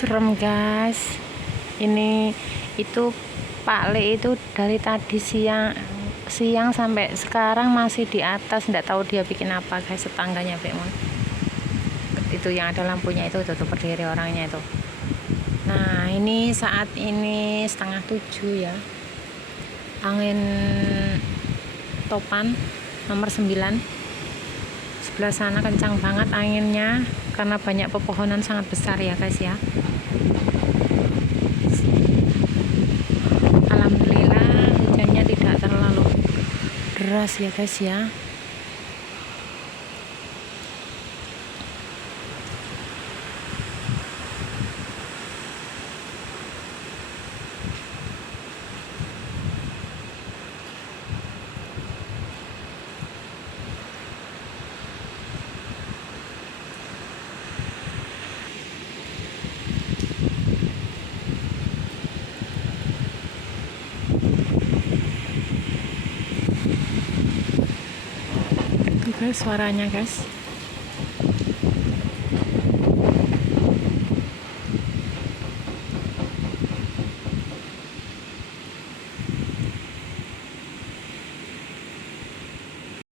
serem guys. Ini itu Pak Le itu dari tadi siang sampai sekarang masih di atas, nggak tahu dia bikin apa guys. Tetangganya Bemon itu yang ada lampunya itu tuh berdiri orangnya itu. Nah ini saat ini 6:30 ya, angin topan nomor 9 sebelah sana kencang banget anginnya karena banyak pepohonan sangat besar ya guys ya. Alhamdulillah hujannya tidak terlalu deras ya guys ya. Guys, suaranya guys.